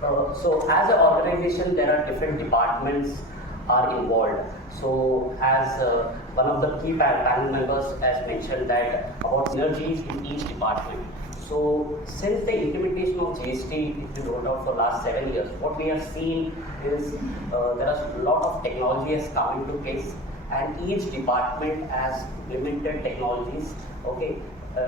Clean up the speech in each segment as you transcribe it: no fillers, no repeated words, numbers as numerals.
So as an organization, there are different departments are involved. So as one of the key panel members has mentioned that about synergies in each department. So since the implementation of GST has been rolled out for last 7 years, what we have seen is there are a lot of technology has come into place, and each department has implemented technologies. Okay.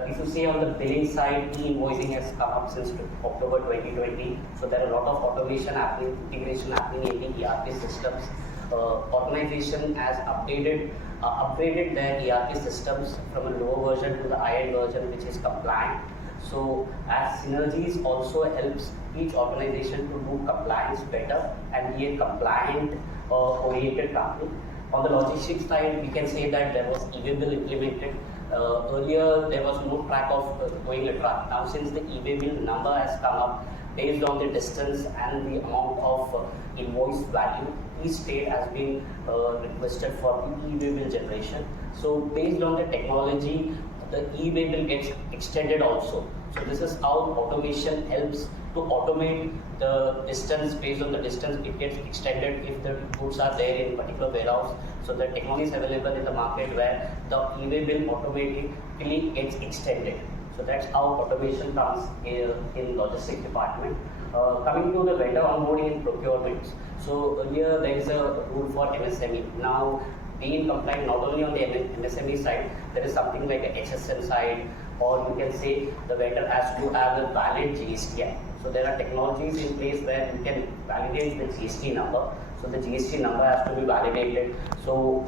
If you say on the billing side, e-invoicing has come up since October 2020. So there are a lot of automation happening, integration happening in the ERP systems. Organization has upgraded their ERP systems from a lower version to the higher version, which is compliant. So as synergies also helps each organization to do compliance better and be a compliant oriented company. On the logistics side, we can say that there was e-bill implemented. Earlier, there was no track of going a truck. Now, since the e-bill number has come up, based on the distance and the amount of invoice value, each state has been requested for the e-bill generation. So, based on the technology, the e-bill gets extended also. So, this is how automation helps to automate the distance. Based on the distance, it gets extended if the goods are there in particular warehouse. So the technology is available in the market where the e-bill automatically gets extended. So that's how automation comes in logistics department. Coming to the vendor onboarding and procurement. So earlier there is a rule for MSME. Now being compliant not only on the MSME side, there is something like a HSM side, or you can say the vendor has to have a valid GST. So there are technologies in place where you can validate the GST number. So the GST number has to be validated. So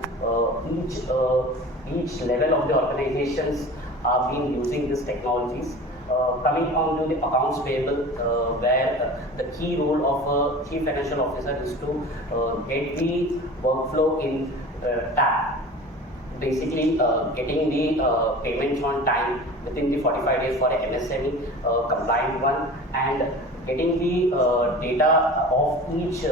each level of the organizations are being using these technologies. Coming on to the accounts payable, where the key role of a chief financial officer is to get the workflow in tap. Basically, getting the payments on time within the 45 days for a MSME compliant one, and getting the data of each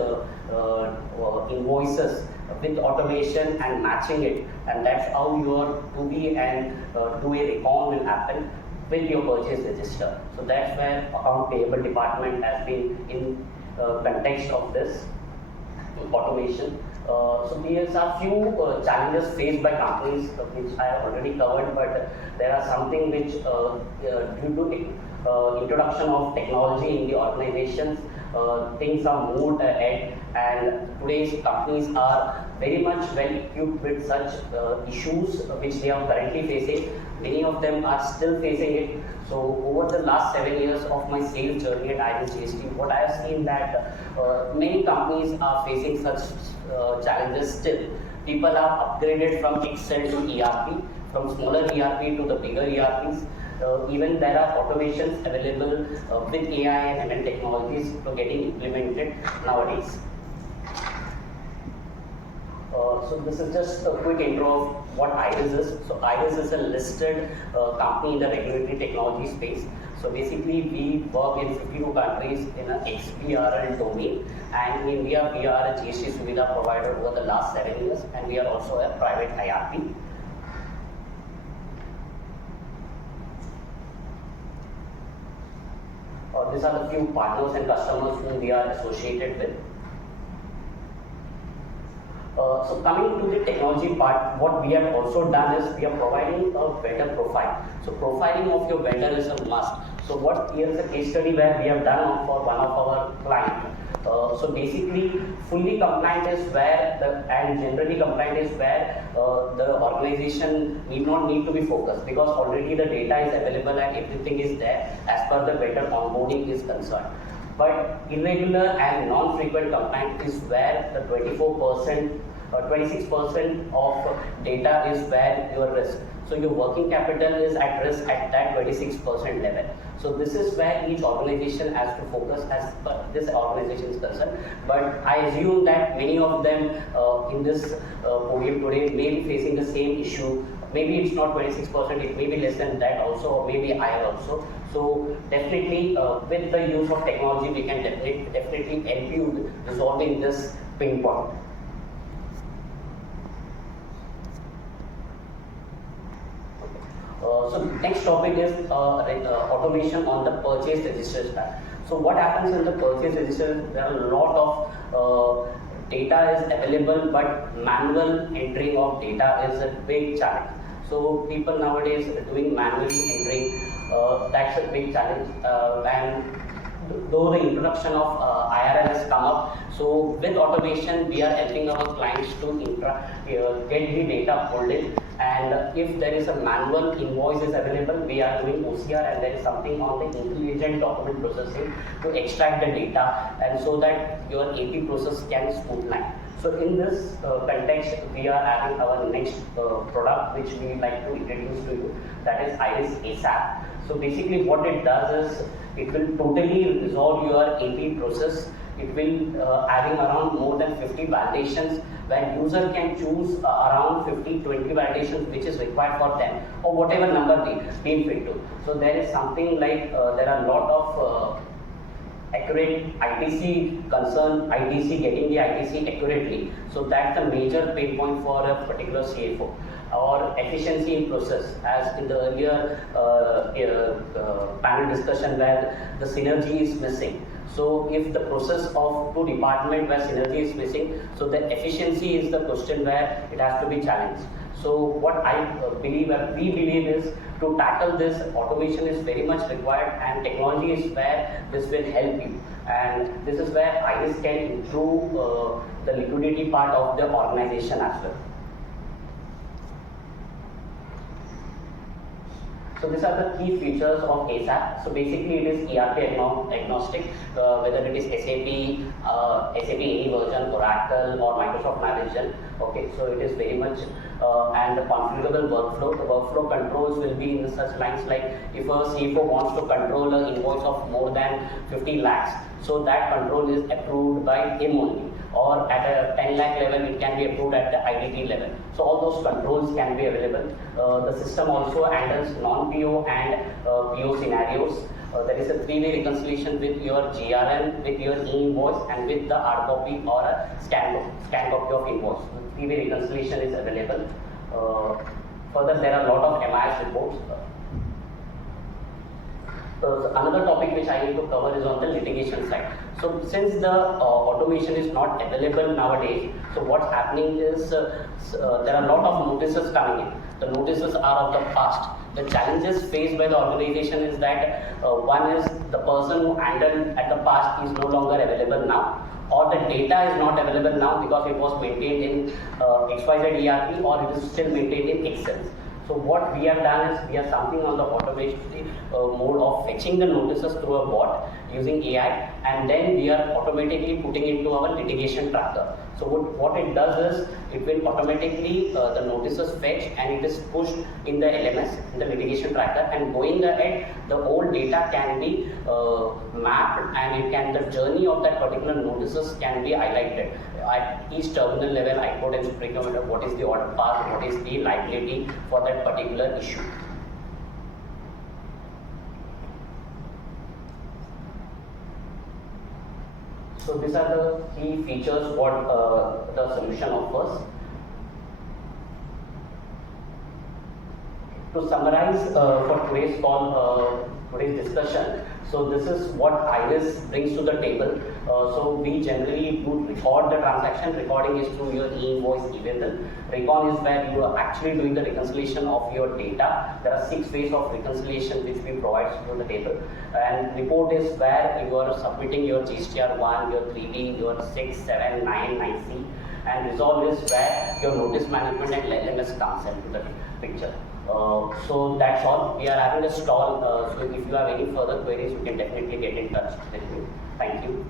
invoices with automation and matching it, and that's how your 2B and 2A recon will happen with your purchase register. So that's where account payable department has been in context of this automation. So these are few challenges faced by companies which I have already covered, but there are something which due to introduction of technology in the organizations, things are moved ahead, and today's companies are very much well equipped with such issues which they are currently facing. Many of them are still facing it. So over the last 7 years of my sales journey at IRIS GST, what I have seen that many companies are facing such challenges still. People are upgraded from Excel to ERP, from smaller ERP to the bigger ERPs. Even there are automations available with AI and ML technologies to getting implemented nowadays. So this is just a quick intro of what IRIS is. So IRIS is a listed company in the regulatory technology space. So basically we work in 52 countries in an XBRL domain, and in India we are a GST Suvidha provider over the last 7 years, and we are also a private IRP. These are the few partners and customers whom we are associated with. So coming to the technology part, what we have also done is we are providing a vendor profile. So profiling of your vendor is a must. So here's a case study where we have done for one of our clients. So basically, fully compliant is where and generally compliant is where the organization need to be focused, because already the data is available and everything is there as per the vendor onboarding is concerned. But irregular and non-frequent compliant is where the 26% of data is where your risk. So your working capital is at risk at that 26% level. So this is where each organization has to focus as this organization is concerned. But I assume that many of them in this podium today may be facing the same issue. Maybe it's not 26%, it may be less than that also, or maybe higher also. So definitely with the use of technology, we can definitely help you resolving this pain point. So next topic is automation on the purchase register side. So what happens in the purchase register, there are a lot of data is available, but manual entering of data is a big challenge. So people nowadays are doing manual entering, that's a big challenge. And though the introduction of IRL has come up, so with automation we are helping our clients to get the data pulled in, and if there is a manual invoice is available, we are doing OCR, and there is something on the intelligent document processing to extract the data, and so that your AP process can streamline. So in this context, we are having our next product which we like to introduce to you, that is Iris ASAP. So basically what it does is, it will totally resolve your AP process. It will having around more than 50 validations, where user can choose around 20 validations which is required for them, or whatever number they deem fit to. So there is something like, there are a lot of accurate ITC concern, ITC getting the ITC accurately. So that's the major pain point for a particular CFO. Or efficiency in process, as in the earlier panel discussion where the synergy is missing. So if the process of two departments where synergy is missing, so the efficiency is the question where it has to be challenged. So what I believe and we believe is, to tackle this, automation is very much required, and technology is where this will help you. And this is where Iris can improve the liquidity part of the organization as well. So these are the key features of ASAP. So basically it is ERP agnostic, whether it is SAP, SAP any version, Oracle or Microsoft Navision. Okay, so it is very much and the configurable workflow. The workflow controls will be in such lines like, if a CFO wants to control an invoice of more than 50 lakhs, so that control is approved by him only. Or at a 10 lakh level, it can be approved at the IDT level. So all those controls can be available. The system also handles non-PO and PO scenarios. There is a three-way reconciliation with your GRN, with your e-invoice, and with the hard copy or a scan copy of invoice. The three-way reconciliation is available. Further, there are a lot of MIS reports. So another topic which I need to cover is on the litigation side. So since the automation is not available nowadays, so what's happening is there are a lot of notices coming in. The notices are of the past. The challenges faced by the organization is that one is, the person who handled at the past is no longer available now, or the data is not available now because it was maintained in XYZ ERP, or it is still maintained in Excel. So what we have done is, we have something on the automation mode of fetching the notices through a bot using AI, and then we are automatically putting into our litigation tracker. So what it does is, it will automatically the notices fetch, and it is pushed in the LMS, in the litigation tracker, and going ahead, the old data can be mapped, and it can, the journey of that particular notices can be highlighted. At each terminal level, I could recommend what is the order path, what is the liability for that particular issue. So these are the key features what the solution offers. To summarize for today's call, today's discussion, so this is what Iris brings to the table. So we generally do record the transaction. Recording is through your e-invoice e-bill. Recon is where you are actually doing the reconciliation of your data. There are 6 ways of reconciliation which we provide to the table. And report is where you are submitting your GSTR1, your 3D, your 6, 7, 9, 9C. And resolve is where your notice management and LMS comes into the picture. So that's all. We are having a stall. So if you have any further queries, you can definitely get in touch with me. Thank you.